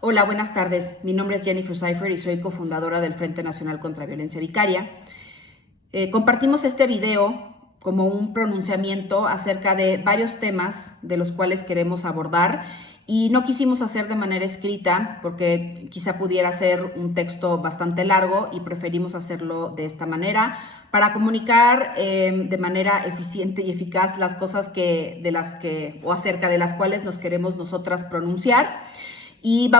Hola, buenas tardes. Mi nombre es Jennifer Seifer y soy cofundadora del Frente Nacional contra Violencia Vicaria. Compartimos este video como un pronunciamiento acerca de varios temas de los cuales queremos abordar y no quisimos hacer de manera escrita porque quizá pudiera ser un texto bastante largo y preferimos hacerlo de esta manera para comunicar de manera eficiente y eficaz las cosas o acerca de las cuales nos queremos nosotras pronunciar. Y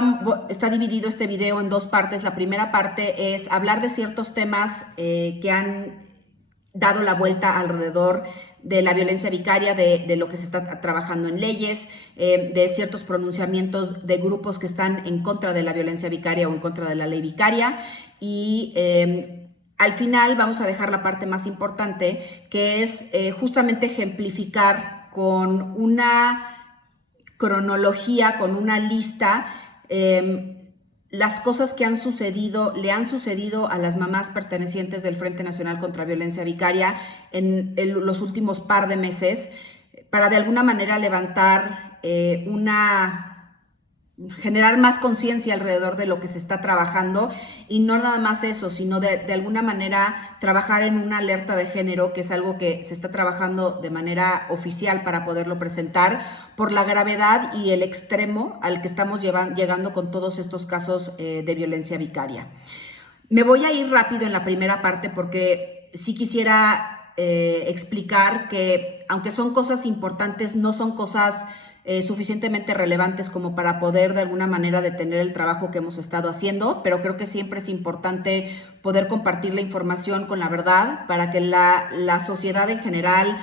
está dividido este video en dos partes. La primera parte es hablar de ciertos temas que han dado la vuelta alrededor de la violencia vicaria, de lo que se está trabajando en leyes, de ciertos pronunciamientos de grupos que están en contra de la violencia vicaria o en contra de la ley vicaria. Y al final vamos a dejar la parte más importante, que es justamente ejemplificar con una cronología, con una lista, las cosas que le han sucedido a las mamás pertenecientes del Frente Nacional contra Violencia Vicaria en los últimos par de meses, para de alguna manera levantar generar más conciencia alrededor de lo que se está trabajando, y no nada más eso, sino de alguna manera trabajar en una alerta de género, que es algo que se está trabajando de manera oficial para poderlo presentar por la gravedad y el extremo al que estamos llegando con todos estos casos de violencia vicaria. Me voy a ir rápido en la primera parte porque sí quisiera explicar que aunque son cosas importantes, no son cosas suficientemente relevantes como para poder de alguna manera detener el trabajo que hemos estado haciendo, pero creo que siempre es importante poder compartir la información con la verdad para que la sociedad en general,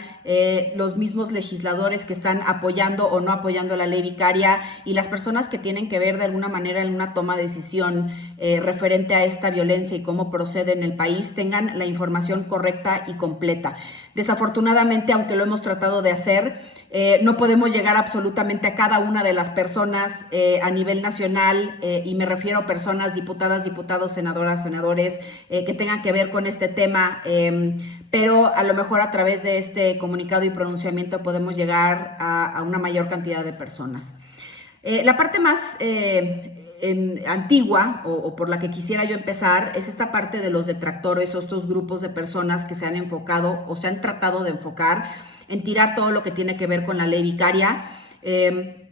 los mismos legisladores que están apoyando o no apoyando la ley vicaria y las personas que tienen que ver de alguna manera en una toma de decisión referente a esta violencia y cómo procede en el país, tengan la información correcta y completa. Desafortunadamente, aunque lo hemos tratado de hacer, no podemos llegar absolutamente a cada una de las personas a nivel nacional, y me refiero a personas, diputadas, diputados, senadoras, senadores, que tengan que ver con este tema, pero a lo mejor a través de este comunicado y pronunciamiento podemos llegar a una mayor cantidad de personas. La parte más antigua o por la que quisiera yo empezar es esta parte de los detractores o estos grupos de personas que se han enfocado o se han tratado de enfocar en tirar todo lo que tiene que ver con la ley vicaria,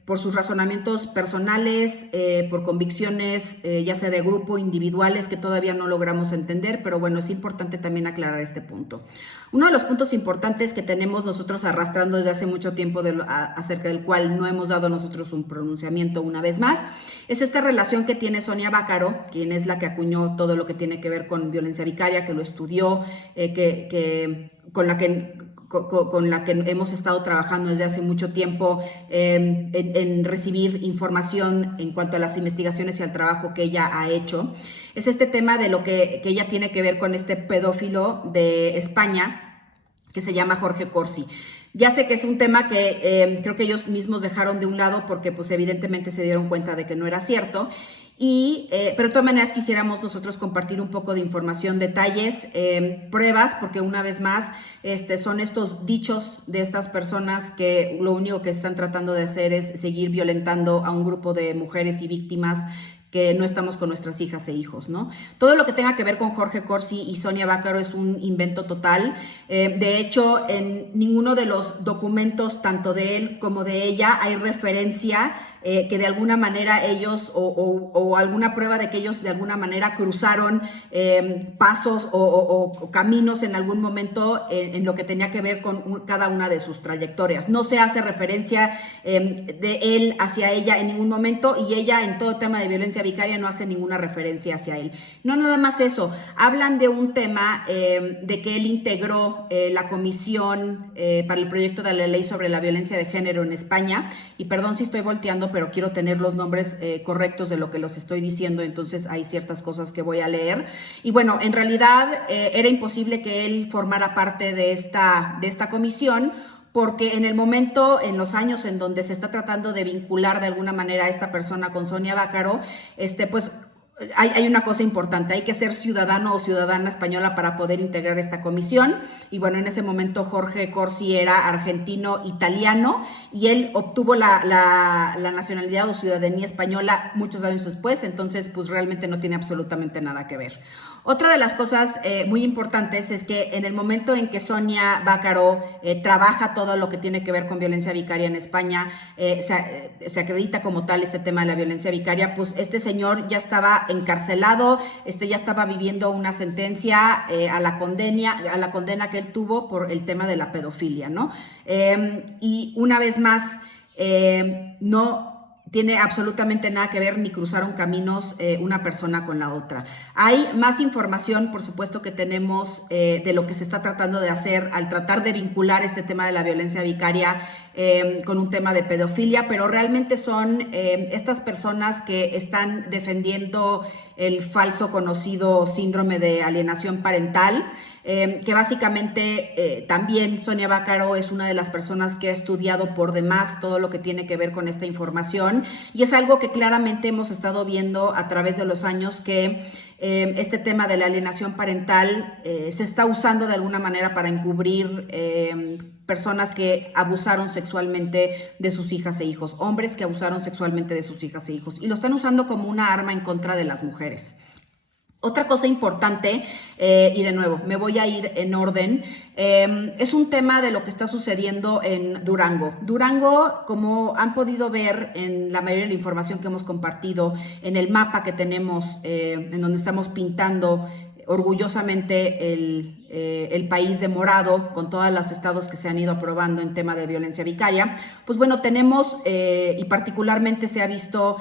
por sus razonamientos personales, por convicciones, ya sea de grupo, individuales, que todavía no logramos entender, pero bueno, es importante también aclarar este punto. Uno de los puntos importantes que tenemos nosotros arrastrando desde hace mucho tiempo, acerca del cual no hemos dado nosotros un pronunciamiento una vez más, es esta relación que tiene Sonia Vaccaro, quien es la que acuñó todo lo que tiene que ver con violencia vicaria, que lo estudió, con la que hemos estado trabajando desde hace mucho tiempo, en recibir información en cuanto a las investigaciones y al trabajo que ella ha hecho. Es este tema de lo que ella tiene que ver con este pedófilo de España que se llama Jorge Corsi. Ya sé que es un tema que creo que ellos mismos dejaron de un lado porque pues evidentemente se dieron cuenta de que no era cierto. Pero de todas maneras quisiéramos nosotros compartir un poco de información, detalles, pruebas, porque una vez más son estos dichos de estas personas que lo único que están tratando de hacer es seguir violentando a un grupo de mujeres y víctimas que no estamos con nuestras hijas e hijos, ¿no? Todo lo que tenga que ver con Jorge Corsi y Sonia Vaccaro es un invento total. De hecho, en ninguno de los documentos, tanto de él como de ella, hay referencia que de alguna manera ellos o alguna prueba de que ellos de alguna manera cruzaron pasos o caminos en algún momento en lo que tenía que ver con cada una de sus trayectorias. No se hace referencia de él hacia ella en ningún momento, y ella en todo tema de violencia vicaria no hace ninguna referencia hacia él. No nada más eso, hablan de un tema de que él integró la comisión para el proyecto de la ley sobre la violencia de género en España, y perdón si estoy volteando, pero quiero tener los nombres correctos de lo que los estoy diciendo, entonces hay ciertas cosas que voy a leer. Y bueno, en realidad era imposible que él formara parte de esta comisión, porque en el momento, en los años en donde se está tratando de vincular de alguna manera a esta persona con Sonia Vaccaro, pues hay una cosa importante, hay que ser ciudadano o ciudadana española para poder integrar esta comisión. Y bueno, en ese momento Jorge Corsi era argentino-italiano y él obtuvo la nacionalidad o ciudadanía española muchos años después, entonces pues realmente no tiene absolutamente nada que ver. Otra de las cosas muy importantes es que en el momento en que Sonia Vaccaro trabaja todo lo que tiene que ver con violencia vicaria en España, se acredita como tal este tema de la violencia vicaria, pues este señor ya estaba encarcelado, ya estaba viviendo una sentencia a la condena que él tuvo por el tema de la pedofilia, ¿no? Y una vez más, no tiene absolutamente nada que ver ni cruzaron caminos una persona con la otra. Hay más información, por supuesto, que tenemos de lo que se está tratando de hacer al tratar de vincular este tema de la violencia vicaria con un tema de pedofilia, pero realmente son estas personas que están defendiendo el falso conocido síndrome de alienación parental, que básicamente también Sonia Vaccaro es una de las personas que ha estudiado por demás todo lo que tiene que ver con esta información, y es algo que claramente hemos estado viendo a través de los años, que este tema de la alienación parental se está usando de alguna manera para encubrir personas que abusaron sexualmente de sus hijas e hijos, hombres que abusaron sexualmente de sus hijas e hijos, y lo están usando como una arma en contra de las mujeres. Otra cosa importante, y de nuevo, me voy a ir en orden, es un tema de lo que está sucediendo en Durango. Durango, como han podido ver en la mayoría de la información que hemos compartido, en el mapa que tenemos, en donde estamos pintando orgullosamente el país de morado, con todos los estados que se han ido aprobando en tema de violencia vicaria, pues bueno, tenemos, y particularmente se ha visto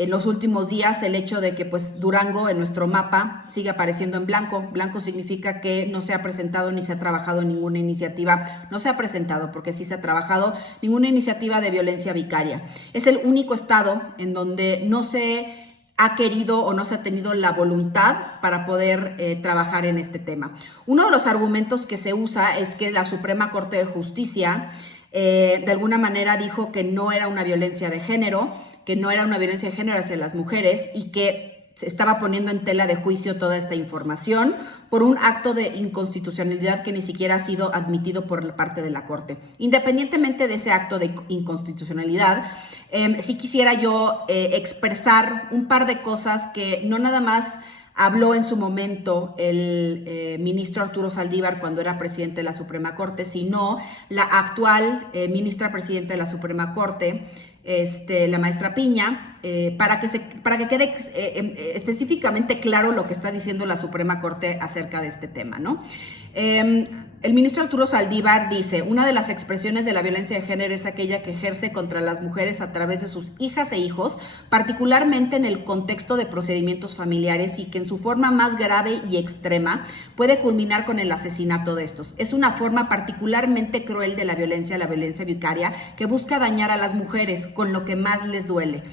en los últimos días, el hecho de que pues Durango en nuestro mapa sigue apareciendo en blanco. Blanco significa que no se ha presentado ni se ha trabajado ninguna iniciativa, no se ha presentado porque sí se ha trabajado ninguna iniciativa de violencia vicaria. Es el único estado en donde no se ha querido o no se ha tenido la voluntad para poder trabajar en este tema. Uno de los argumentos que se usa es que la Suprema Corte de Justicia de alguna manera dijo que no era una violencia de género, que no era una violencia de género hacia las mujeres y que se estaba poniendo en tela de juicio toda esta información por un acto de inconstitucionalidad que ni siquiera ha sido admitido por parte de la Corte. Independientemente de ese acto de inconstitucionalidad, sí quisiera yo expresar un par de cosas que no nada más habló en su momento el ministro Arturo Saldívar cuando era presidente de la Suprema Corte, sino la actual ministra presidenta de la Suprema Corte, la maestra Piña, para que quede específicamente claro lo que está diciendo la Suprema Corte acerca de este tema, ¿no? El ministro Arturo Saldívar dice: una de las expresiones de la violencia de género es aquella que ejerce contra las mujeres a través de sus hijas e hijos, particularmente en el contexto de procedimientos familiares, y que en su forma más grave y extrema puede culminar con el asesinato de estos. Es una forma particularmente cruel de la violencia vicaria, que busca dañar a las mujeres con lo que más les duele,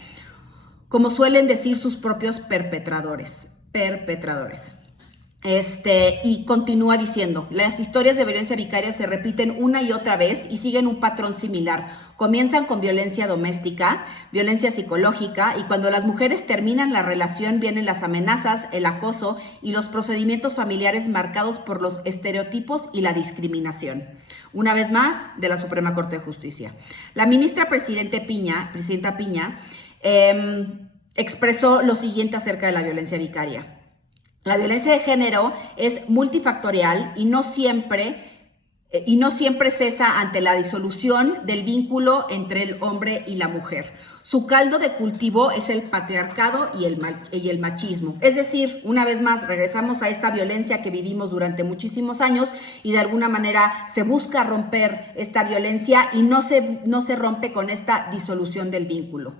como suelen decir sus propios perpetradores. Y continúa diciendo: las historias de violencia vicaria se repiten una y otra vez y siguen un patrón similar. Comienzan con violencia doméstica, violencia psicológica, y cuando las mujeres terminan la relación vienen las amenazas, el acoso y los procedimientos familiares marcados por los estereotipos y la discriminación. Una vez más, de la Suprema Corte de Justicia. La ministra presidenta Piña expresó lo siguiente acerca de la violencia vicaria: la violencia de género es multifactorial y no siempre cesa ante la disolución del vínculo entre el hombre y la mujer. Su caldo de cultivo es el patriarcado y el machismo. Es decir, una vez más, regresamos a esta violencia que vivimos durante muchísimos años y de alguna manera se busca romper esta violencia y no se rompe con esta disolución del vínculo.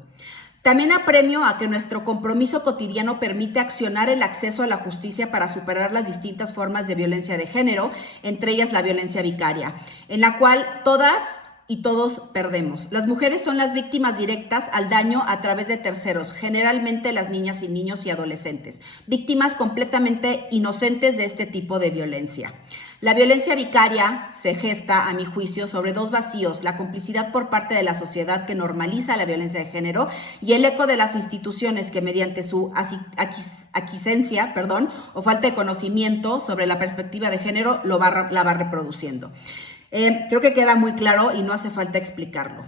También apremio a que nuestro compromiso cotidiano permite accionar el acceso a la justicia para superar las distintas formas de violencia de género, entre ellas la violencia vicaria, en la cual todas y todos perdemos. Las mujeres son las víctimas directas al daño a través de terceros, generalmente las niñas y niños y adolescentes, víctimas completamente inocentes de este tipo de violencia. La violencia vicaria se gesta, a mi juicio, sobre dos vacíos: la complicidad por parte de la sociedad que normaliza la violencia de género y el eco de las instituciones que mediante su aquiescencia, o falta de conocimiento sobre la perspectiva de género la va reproduciendo. Creo que queda muy claro y no hace falta explicarlo.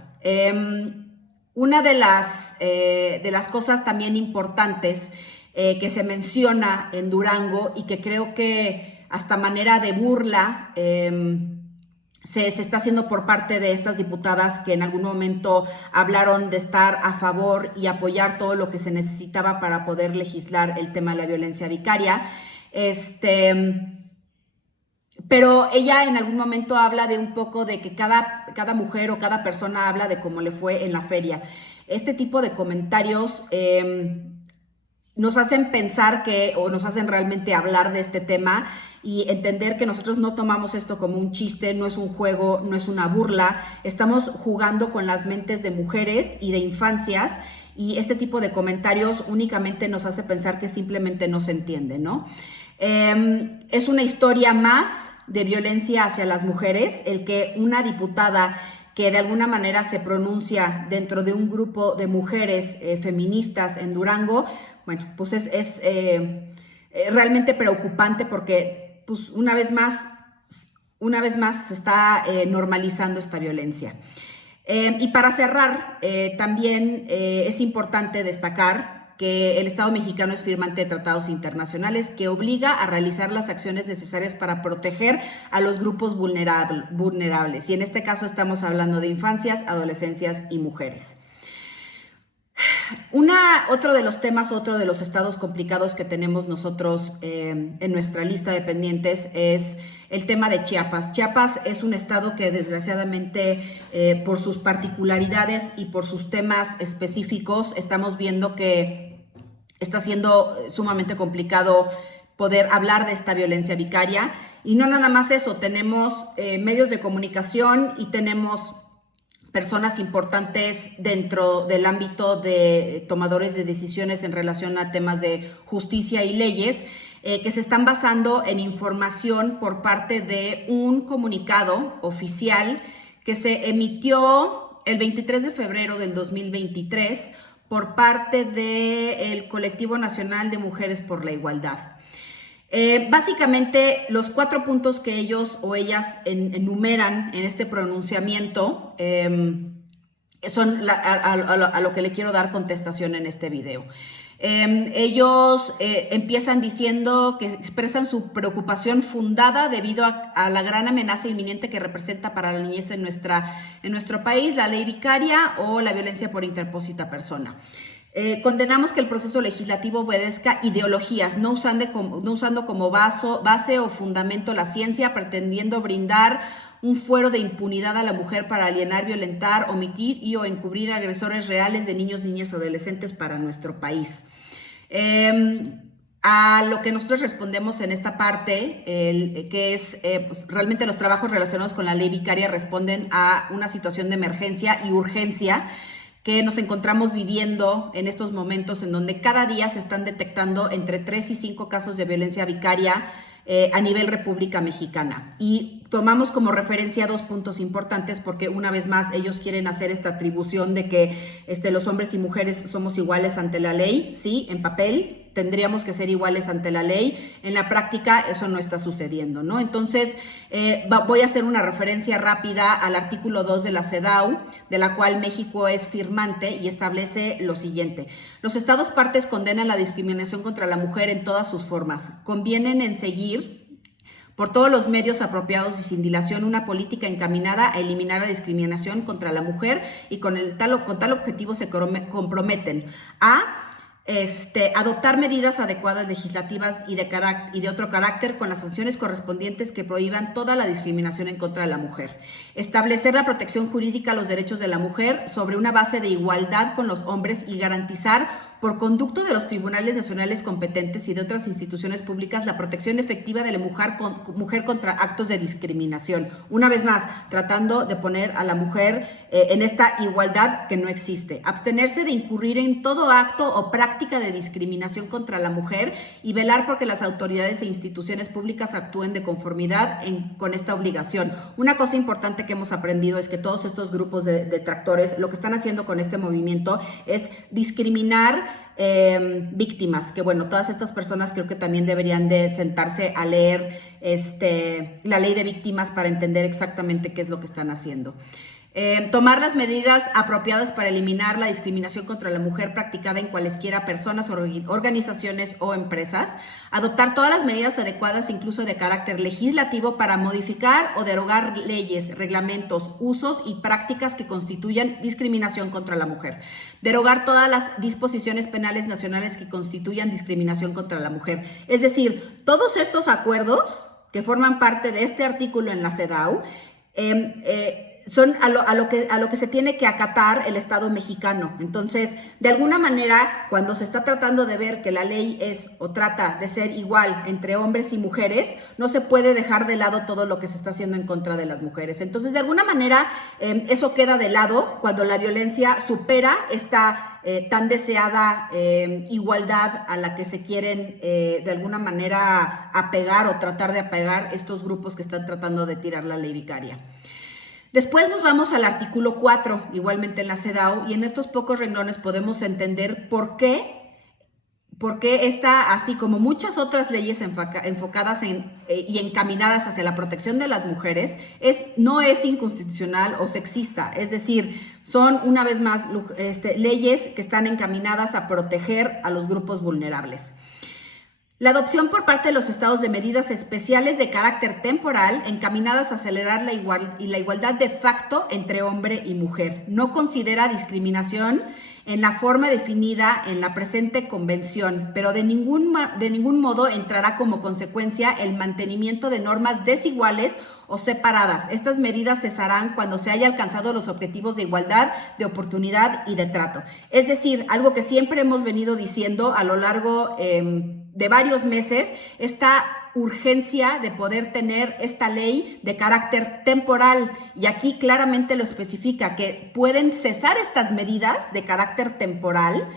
Una de las cosas también importantes que se menciona en Durango y que creo que hasta manera de burla se está haciendo por parte de estas diputadas que en algún momento hablaron de estar a favor y apoyar todo lo que se necesitaba para poder legislar el tema de la violencia vicaria. Pero ella en algún momento habla de un poco de que cada mujer o cada persona habla de cómo le fue en la feria. Este tipo de comentarios nos hacen pensar o nos hacen realmente hablar de este tema y entender que nosotros no tomamos esto como un chiste, no es un juego, no es una burla. Estamos jugando con las mentes de mujeres y de infancias, y este tipo de comentarios únicamente nos hace pensar que simplemente no se entiende, ¿no? Es una historia más de violencia hacia las mujeres, el que una diputada que de alguna manera se pronuncia dentro de un grupo de mujeres feministas en Durango, bueno, pues es realmente preocupante porque pues una vez más se está normalizando esta violencia. Y para cerrar, también es importante destacar que el Estado mexicano es firmante de tratados internacionales que obliga a realizar las acciones necesarias para proteger a los grupos vulnerables. Y en este caso estamos hablando de infancias, adolescencias y mujeres. Otro de los temas, otro de los estados complicados que tenemos nosotros en nuestra lista de pendientes es el tema de Chiapas. Chiapas es un estado que desgraciadamente por sus particularidades y por sus temas específicos estamos viendo que está siendo sumamente complicado poder hablar de esta violencia vicaria. Y no nada más eso, tenemos medios de comunicación y tenemos personas importantes dentro del ámbito de tomadores de decisiones en relación a temas de justicia y leyes que se están basando en información por parte de un comunicado oficial que se emitió el 23 de febrero del 2023 por parte del Colectivo Nacional de Mujeres por la Igualdad. Básicamente, los 4 puntos que ellos o ellas enumeran en este pronunciamiento son a lo que le quiero dar contestación en este video. Ellos empiezan diciendo que expresan su preocupación fundada debido a la gran amenaza inminente que representa para la niñez en nuestro país la ley vicaria o la violencia por interpósita persona. Condenamos que el proceso legislativo obedezca ideologías, no usando como base o fundamento la ciencia, pretendiendo brindar un fuero de impunidad a la mujer para alienar, violentar, omitir y o encubrir agresores reales de niños, niñas o adolescentes para nuestro país. A lo que nosotros respondemos en esta parte, que es pues, realmente los trabajos relacionados con la ley vicaria responden a una situación de emergencia y urgencia que nos encontramos viviendo en estos momentos en donde cada día se están detectando entre 3 y 5 casos de violencia vicaria a nivel República Mexicana. Y tomamos como referencia 2 puntos importantes porque una vez más ellos quieren hacer esta atribución de que los hombres y mujeres somos iguales ante la ley. Sí, en papel tendríamos que ser iguales ante la ley. En la práctica eso no está sucediendo, ¿no? Entonces voy a hacer una referencia rápida al artículo 2 de la CEDAW, de la cual México es firmante y establece lo siguiente. Los estados partes condenan la discriminación contra la mujer en todas sus formas. Convienen en seguir por todos los medios apropiados y sin dilación una política encaminada a eliminar la discriminación contra la mujer y con tal objetivo se comprometen a adoptar medidas adecuadas legislativas y de otro carácter con las sanciones correspondientes que prohíban toda la discriminación en contra de la mujer. Establecer la protección jurídica a los derechos de la mujer sobre una base de igualdad con los hombres y garantizar por conducto de los tribunales nacionales competentes y de otras instituciones públicas la protección efectiva de la mujer contra actos de discriminación. Una vez más, tratando de poner a la mujer en esta igualdad que no existe. Abstenerse de incurrir en todo acto o práctica de discriminación contra la mujer y velar porque las autoridades e instituciones públicas actúen de conformidad con esta obligación. Una cosa importante que hemos aprendido es que todos estos grupos de detractores lo que están haciendo con este movimiento es discriminar víctimas, que bueno, todas estas personas creo que también deberían de sentarse a leer la ley de víctimas para entender exactamente qué es lo que están haciendo. Tomar las medidas apropiadas para eliminar la discriminación contra la mujer practicada en cualesquiera personas, organizaciones o empresas. Adoptar todas las medidas adecuadas, incluso de carácter legislativo, para modificar o derogar leyes, reglamentos, usos y prácticas que constituyan discriminación contra la mujer. Derogar todas las disposiciones penales nacionales que constituyan discriminación contra la mujer. Es decir, todos estos acuerdos que forman parte de este artículo en la CEDAW, son a lo que se tiene que acatar el Estado mexicano. Entonces, de alguna manera, cuando se está tratando de ver que la ley es o trata de ser igual entre hombres y mujeres, no se puede dejar de lado todo lo que se está haciendo en contra de las mujeres. Entonces, de alguna manera, eso queda de lado cuando la violencia supera esta tan deseada igualdad a la que se quieren de alguna manera apegar o tratar de apegar estos grupos que están tratando de tirar la ley vicaria. Después nos vamos al artículo 4, igualmente en la CEDAW, y en estos pocos renglones podemos entender por qué esta, así como muchas otras leyes enfocadas y encaminadas hacia la protección de las mujeres, no es inconstitucional o sexista. Es decir, son una vez más leyes que están encaminadas a proteger a los grupos vulnerables. La adopción por parte de los estados de medidas especiales de carácter temporal encaminadas a acelerar la igualdad de facto entre hombre y mujer. No considera discriminación en la forma definida en la presente convención, pero de ningún modo entrará como consecuencia el mantenimiento de normas desiguales o separadas. Estas medidas cesarán cuando se haya alcanzado los objetivos de igualdad, de oportunidad y de trato. Es decir, algo que siempre hemos venido diciendo a lo largo de varios meses, esta urgencia de poder tener esta ley de carácter temporal, y aquí claramente lo especifica, que pueden cesar estas medidas de carácter temporal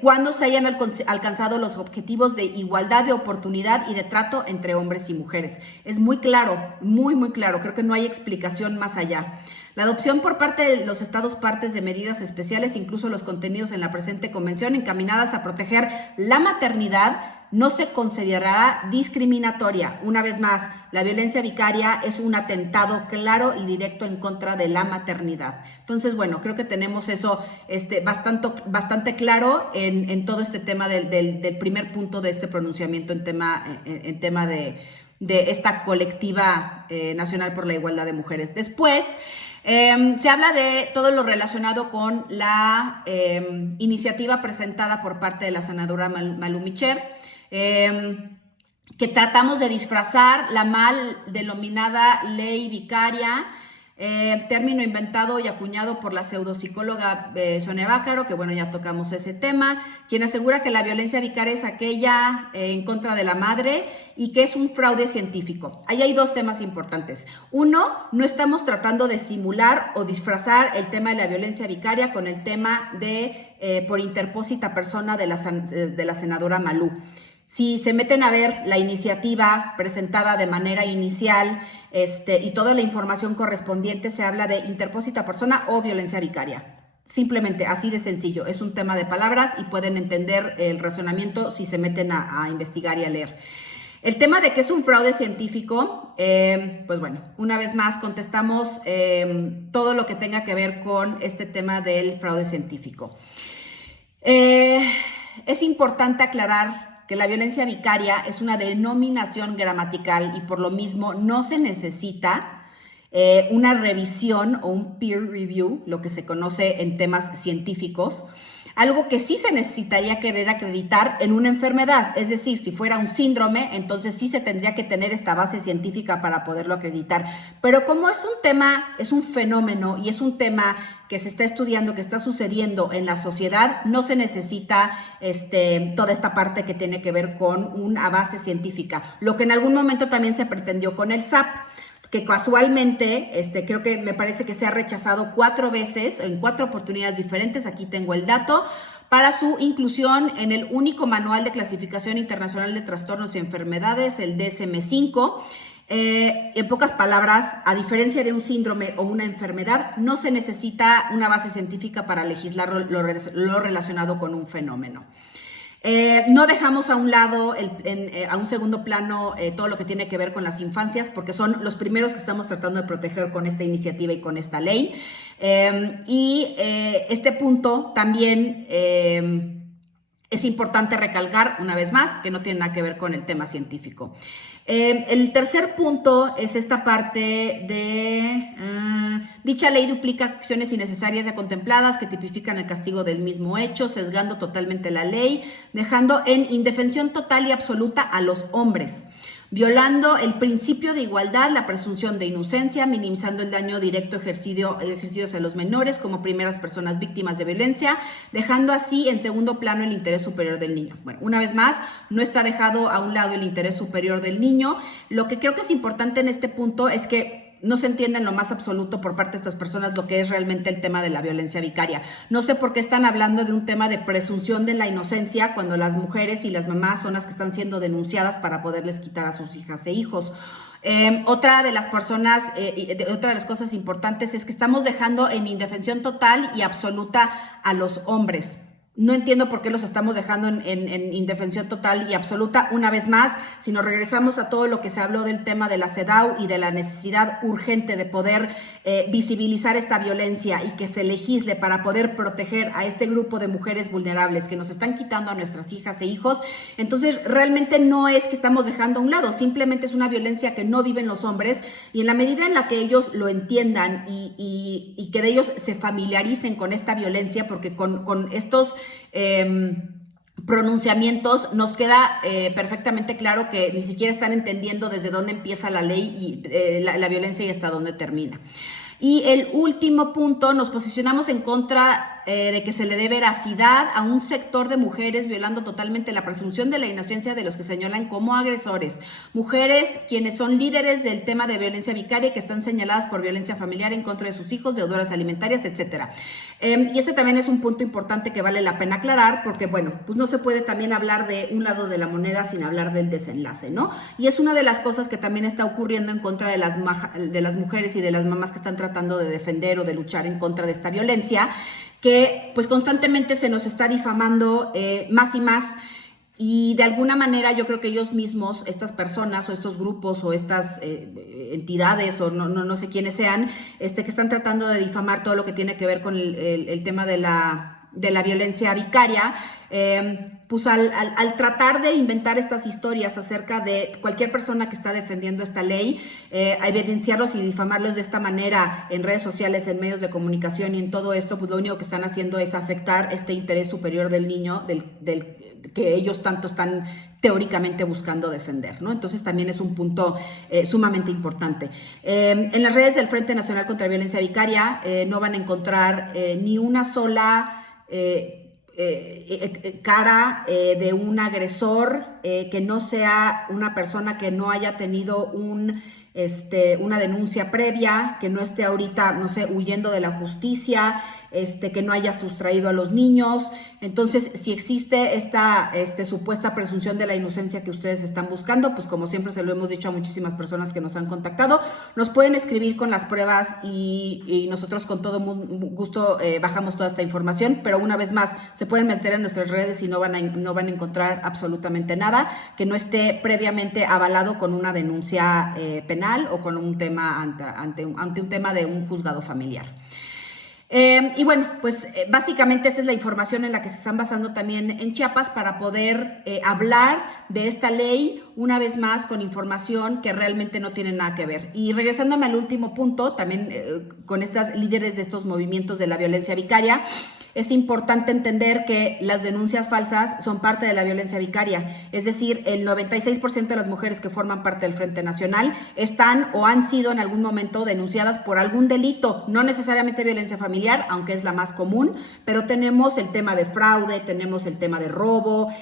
cuando se hayan alcanzado los objetivos de igualdad de oportunidad y de trato entre hombres y mujeres. Es muy claro, muy, muy claro. Creo que no hay explicación más allá. La adopción por parte de los estados partes de medidas especiales, incluso los contenidos en la presente convención encaminadas a proteger la maternidad, no se considerará discriminatoria. Una vez más, la violencia vicaria es un atentado claro y directo en contra de la maternidad. Entonces, bueno, creo que tenemos eso bastante claro en todo este tema del primer punto de este pronunciamiento en tema de esta colectiva nacional por la igualdad de mujeres. Después, se habla de todo lo relacionado con la iniciativa presentada por parte de la senadora Malú Micher, que tratamos de disfrazar la mal denominada ley vicaria, término inventado y acuñado por la pseudopsicóloga Sonia Bácaro, que bueno, ya tocamos ese tema, quien asegura que la violencia vicaria es aquella en contra de la madre y que es un fraude científico. Ahí hay dos temas importantes. Uno, no estamos tratando de simular o disfrazar el tema de la violencia vicaria con el tema de por interpósita persona de la senadora Malú. Si se meten a ver la iniciativa presentada de manera inicial y toda la información correspondiente, se habla de interpósita persona o violencia vicaria. Simplemente así de sencillo, es un tema de palabras y pueden entender el razonamiento si se meten a investigar y a leer. El tema de que es un fraude científico, pues bueno, una vez más contestamos todo lo que tenga que ver con este tema del fraude científico. Es importante aclarar que la violencia vicaria es una denominación gramatical y por lo mismo no se necesita una revisión o un peer review, lo que se conoce en temas científicos, Algo que sí se necesitaría querer acreditar en una enfermedad, es decir, si fuera un síndrome, entonces sí se tendría que tener esta base científica para poderlo acreditar. Pero como es un tema, es un fenómeno y es un tema que se está estudiando, que está sucediendo en la sociedad, no se necesita toda esta parte que tiene que ver con una base científica. Lo que en algún momento también se pretendió con el SAP, que casualmente, creo que me parece que se ha rechazado 4 veces, en 4 oportunidades diferentes, aquí tengo el dato, para su inclusión en el único manual de clasificación internacional de trastornos y enfermedades, el DSM-5. En pocas palabras, a diferencia de un síndrome o una enfermedad, no se necesita una base científica para legislar lo relacionado con un fenómeno. No dejamos a un lado, a un segundo plano, todo lo que tiene que ver con las infancias, porque son los primeros que estamos tratando de proteger con esta iniciativa y con esta ley. Este punto también es importante recalcar, una vez más, que no tiene nada que ver con el tema científico. El tercer punto es esta parte de dicha ley duplica acciones innecesarias ya contempladas que tipifican el castigo del mismo hecho, sesgando totalmente la ley, dejando en indefensión total y absoluta a los hombres, violando el principio de igualdad, la presunción de inocencia, minimizando el daño directo ejercido hacia los menores como primeras personas víctimas de violencia, dejando así en segundo plano el interés superior del niño. Bueno, una vez más, no está dejado a un lado el interés superior del niño. Lo que creo que es importante en este punto es que no se entiende en lo más absoluto por parte de estas personas lo que es realmente el tema de la violencia vicaria. No sé por qué están hablando de un tema de presunción de la inocencia cuando las mujeres y las mamás son las que están siendo denunciadas para poderles quitar a sus hijas e hijos. Otra de las cosas importantes es que estamos dejando en indefensión total y absoluta a los hombres. No entiendo por qué los estamos dejando en indefensión total y absoluta. Una vez más, si nos regresamos a todo lo que se habló del tema de la CEDAW y de la necesidad urgente de poder visibilizar esta violencia y que se legisle para poder proteger a este grupo de mujeres vulnerables que nos están quitando a nuestras hijas e hijos, entonces realmente no es que estamos dejando a un lado, simplemente es una violencia que no viven los hombres, y en la medida en la que ellos lo entiendan y que de ellos se familiaricen con esta violencia, porque con estos pronunciamientos nos queda perfectamente claro que ni siquiera están entendiendo desde dónde empieza la ley y la violencia y hasta dónde termina. Y el último punto, nos posicionamos en contra de que se le dé veracidad a un sector de mujeres, violando totalmente la presunción de la inocencia de los que señalan como agresores. Mujeres quienes son líderes del tema de violencia vicaria, que están señaladas por violencia familiar en contra de sus hijos, deudoras alimentarias, etc. Y este también es un punto importante que vale la pena aclarar, porque bueno, pues no se puede también hablar de un lado de la moneda sin hablar del desenlace, ¿no? Y es una de las cosas que también está ocurriendo en contra de las mujeres y de las mamás que están tratando de defender o de luchar en contra de esta violencia, que pues constantemente se nos está difamando más y más, y de alguna manera yo creo que ellos mismos, estas personas o estos grupos o estas entidades o no sé quiénes sean, que están tratando de difamar todo lo que tiene que ver con el tema de la violencia vicaria, pues al tratar de inventar estas historias acerca de cualquier persona que está defendiendo esta ley, a evidenciarlos y difamarlos de esta manera en redes sociales, en medios de comunicación y en todo esto, pues lo único que están haciendo es afectar este interés superior del niño, del que ellos tanto están teóricamente buscando defender, ¿no? Entonces también es un punto sumamente importante. En las redes del Frente Nacional contra la Violencia Vicaria no van a encontrar ni una sola cara de un agresor que no sea una persona que no haya tenido una denuncia previa, que no esté ahorita, no sé, huyendo de la justicia, que no haya sustraído a los niños. Entonces, si existe esta supuesta presunción de la inocencia que ustedes están buscando, pues como siempre se lo hemos dicho a muchísimas personas que nos han contactado, nos pueden escribir con las pruebas y nosotros con todo gusto bajamos toda esta información, pero una vez más, se pueden meter en nuestras redes y no van a encontrar absolutamente nada que no esté previamente avalado con una denuncia penal o con un tema ante un tema de un juzgado familiar. Y bueno, pues básicamente esta es la información en la que se están basando también en Chiapas para poder hablar de esta ley, una vez más, con información que realmente no tiene nada que ver. Y regresándome al último punto, también con estas líderes de estos movimientos de la violencia vicaria, es importante entender que las denuncias falsas son parte de la violencia vicaria. Es decir, el 96% de las mujeres que forman parte del Frente Nacional están o han sido en algún momento denunciadas por algún delito, no necesariamente violencia familiar, aunque es la más común, pero tenemos el tema de fraude, tenemos el tema de robo,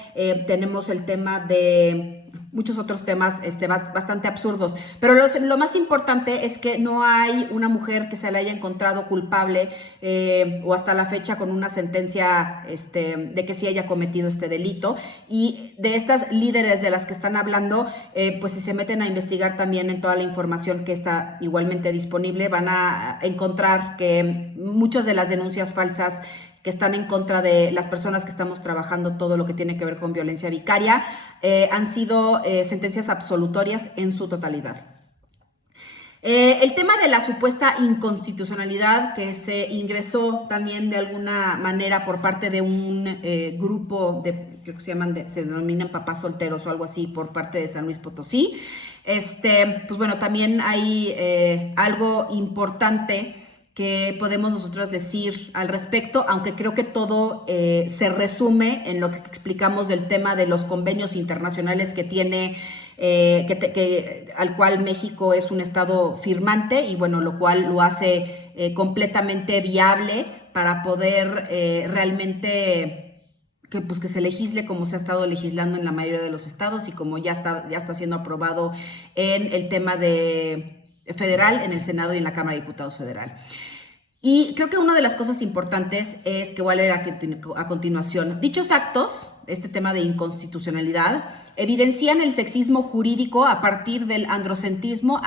tenemos el tema de muchos otros temas bastante absurdos. Pero lo más importante es que no hay una mujer que se le haya encontrado culpable o hasta la fecha con una sentencia de que sí haya cometido este delito. Y de estas líderes de las que están hablando, pues si se meten a investigar también en toda la información que está igualmente disponible, van a encontrar que muchas de las denuncias falsas que están en contra de las personas que estamos trabajando todo lo que tiene que ver con violencia vicaria, han sido sentencias absolutorias en su totalidad. El tema de la supuesta inconstitucionalidad que se ingresó también de alguna manera por parte de un grupo de, creo que se denominan papás solteros o algo así, por parte de San Luis Potosí, pues bueno, también hay algo importante que podemos nosotros decir al respecto, aunque creo que todo se resume en lo que explicamos del tema de los convenios internacionales que tiene, al cual México es un estado firmante y bueno, lo cual lo hace completamente viable para poder realmente que se legisle como se ha estado legislando en la mayoría de los estados y como ya está siendo aprobado en el tema de federal, en el Senado y en la Cámara de Diputados federal. Y creo que una de las cosas importantes es que voy a leer a continuación. Dichos actos, este tema de inconstitucionalidad, evidencian el sexismo jurídico a partir del androcentrismo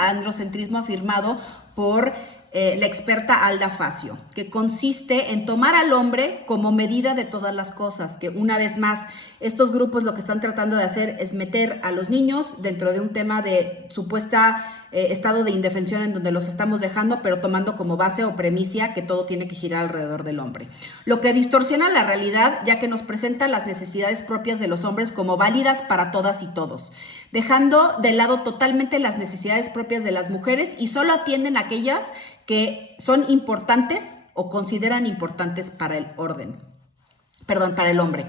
afirmado por la experta Alda Facio, que consiste en tomar al hombre como medida de todas las cosas, que una vez más estos grupos lo que están tratando de hacer es meter a los niños dentro de un tema de supuesta estado de indefensión en donde los estamos dejando, pero tomando como base o premisa que todo tiene que girar alrededor del hombre. Lo que distorsiona la realidad, ya que nos presenta las necesidades propias de los hombres como válidas para todas y todos, dejando de lado totalmente las necesidades propias de las mujeres y solo atienden aquellas que son importantes o consideran importantes para el para el hombre.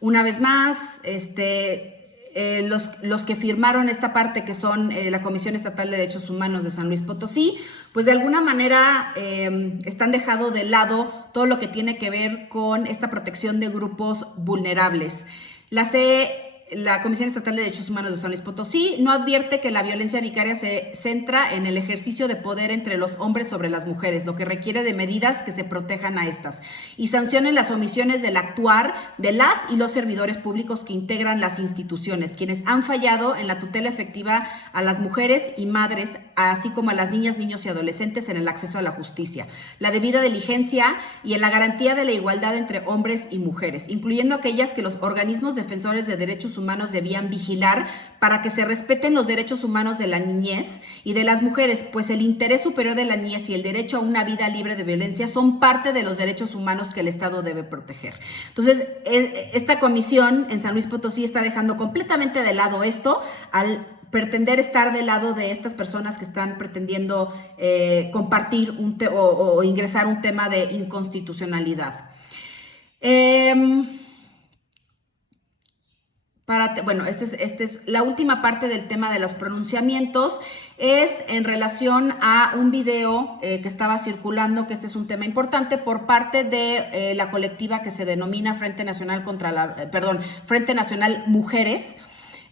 Una vez más, los que firmaron esta parte, que son la Comisión Estatal de Derechos Humanos de San Luis Potosí, pues de alguna manera están dejando de lado todo lo que tiene que ver con esta protección de grupos vulnerables. La Comisión Estatal de Derechos Humanos de San Luis Potosí no advierte que la violencia vicaria se centra en el ejercicio de poder entre los hombres sobre las mujeres, lo que requiere de medidas que se protejan a estas y sancionen las omisiones del actuar de las y los servidores públicos que integran las instituciones, quienes han fallado en la tutela efectiva a las mujeres y madres, así como a las niñas, niños y adolescentes en el acceso a la justicia, la debida diligencia y en la garantía de la igualdad entre hombres y mujeres, incluyendo aquellas que los organismos defensores de derechos humanos debían vigilar para que se respeten los derechos humanos de la niñez y de las mujeres, pues el interés superior de la niñez y el derecho a una vida libre de violencia son parte de los derechos humanos que el Estado debe proteger. Entonces, esta comisión en San Luis Potosí está dejando completamente de lado esto al pretender estar del lado de estas personas que están pretendiendo compartir o ingresar un tema de inconstitucionalidad. Esta es la última parte del tema de los pronunciamientos, es en relación a un video que estaba circulando, que este es un tema importante, por parte de la colectiva que se denomina Frente Nacional Mujeres.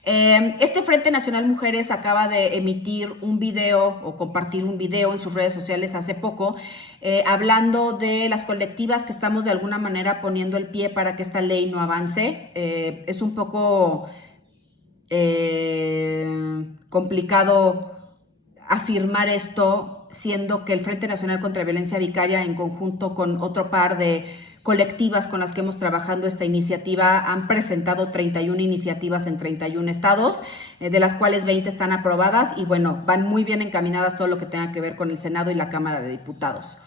Este Frente Nacional Mujeres acaba de emitir un video o compartir un video en sus redes sociales hace poco, hablando de las colectivas que estamos de alguna manera poniendo el pie para que esta ley no avance. Es un poco complicado afirmar esto, siendo que el Frente Nacional contra Violencia Vicaria, en conjunto con otro par de colectivas con las que hemos trabajado esta iniciativa, han presentado 31 iniciativas en 31 estados, de las cuales 20 están aprobadas y bueno, van muy bien encaminadas todo lo que tenga que ver con el Senado y la Cámara de Diputados.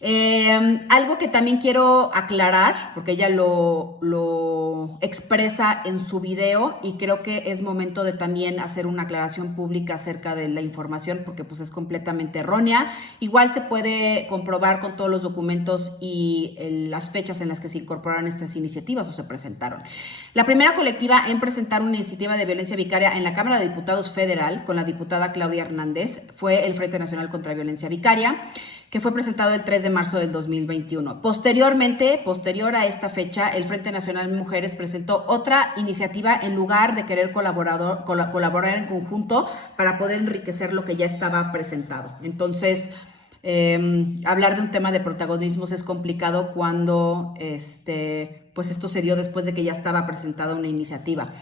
Algo que también quiero aclarar, porque ella lo expresa en su video y creo que es momento de también hacer una aclaración pública acerca de la información porque pues es completamente errónea. Igual se puede comprobar con todos los documentos y las fechas en las que se incorporaron estas iniciativas o se presentaron. La primera colectiva en presentar una iniciativa de violencia vicaria en la Cámara de Diputados Federal con la diputada Claudia Hernández fue el Frente Nacional contra Violencia Vicaria, que fue presentado el 3 de marzo del 2021. Posterior a esta fecha, el Frente Nacional Mujeres presentó otra iniciativa en lugar de querer colaborar en conjunto para poder enriquecer lo que ya estaba presentado. Entonces, hablar de un tema de protagonismos es complicado cuando pues esto se dio después de que ya estaba presentada una iniciativa.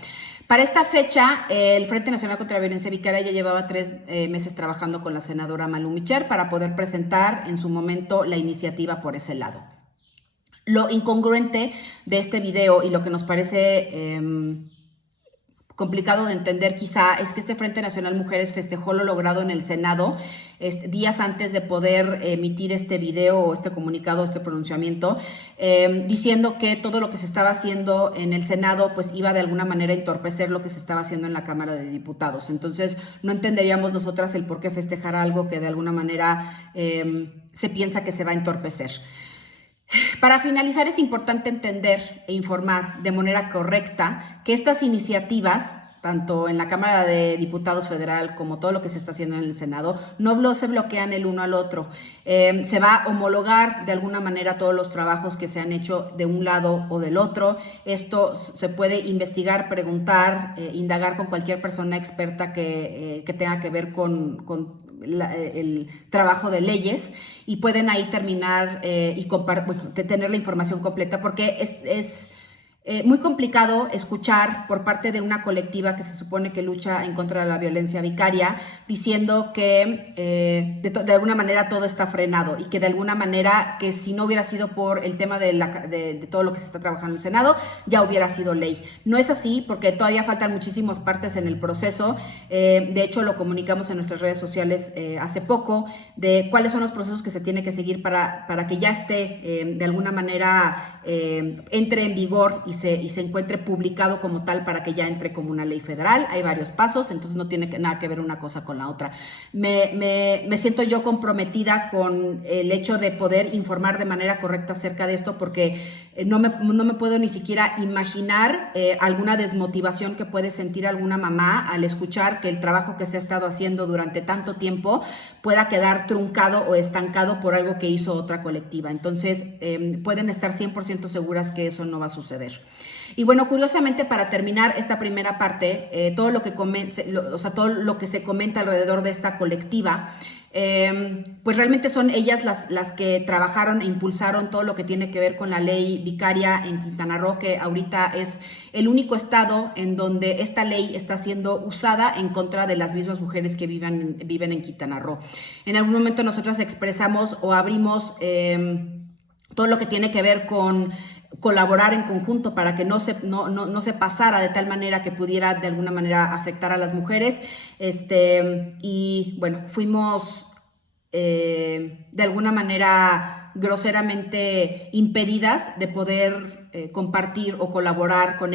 Para esta fecha, el Frente Nacional contra la Violencia Vicaria ya llevaba 3 meses trabajando con la senadora Malú Micher para poder presentar en su momento la iniciativa por ese lado. Lo incongruente de este video y lo que nos parece complicado de entender quizá es que este Frente Nacional Mujeres festejó lo logrado en el Senado días antes de poder emitir este video o este comunicado, este pronunciamiento, diciendo que todo lo que se estaba haciendo en el Senado pues iba de alguna manera a entorpecer lo que se estaba haciendo en la Cámara de Diputados. Entonces no entenderíamos nosotras el por qué festejar algo que de alguna manera se piensa que se va a entorpecer. Para finalizar, es importante entender e informar de manera correcta que estas iniciativas, tanto en la Cámara de Diputados Federal como todo lo que se está haciendo en el Senado, no se bloquean el uno al otro. Se va a homologar de alguna manera todos los trabajos que se han hecho de un lado o del otro. Esto se puede investigar, preguntar, indagar con cualquier persona experta que tenga que ver con el trabajo de leyes y pueden ahí terminar y tener la información completa porque es muy complicado escuchar por parte de una colectiva que se supone que lucha en contra de la violencia vicaria diciendo que de alguna manera todo está frenado y que de alguna manera que si no hubiera sido por el tema de todo lo que se está trabajando en el Senado ya hubiera sido ley. No es así porque todavía faltan muchísimas partes en el proceso. De hecho lo comunicamos en nuestras redes sociales hace poco de cuáles son los procesos que se tiene que seguir para que ya esté de alguna manera entre en vigor y se encuentre publicado como tal para que ya entre como una ley federal. Hay varios pasos, entonces no tiene nada que ver una cosa con la otra. Me siento yo comprometida con el hecho de poder informar de manera correcta acerca de esto porque no me puedo ni siquiera imaginar alguna desmotivación que puede sentir alguna mamá al escuchar que el trabajo que se ha estado haciendo durante tanto tiempo pueda quedar truncado o estancado por algo que hizo otra colectiva. Entonces, pueden estar 100% seguras que eso no va a suceder. Y bueno, curiosamente, para terminar esta primera parte, todo lo que se comenta alrededor de esta colectiva, pues realmente son ellas las que trabajaron e impulsaron todo lo que tiene que ver con la ley vicaria en Quintana Roo, que ahorita es el único estado en donde esta ley está siendo usada en contra de las mismas mujeres que viven en Quintana Roo. En algún momento nosotras expresamos o abrimos todo lo que tiene que ver con colaborar en conjunto para que no se pasara de tal manera que pudiera de alguna manera afectar a las mujeres. Y bueno, fuimos de alguna manera groseramente impedidas de poder compartir o colaborar con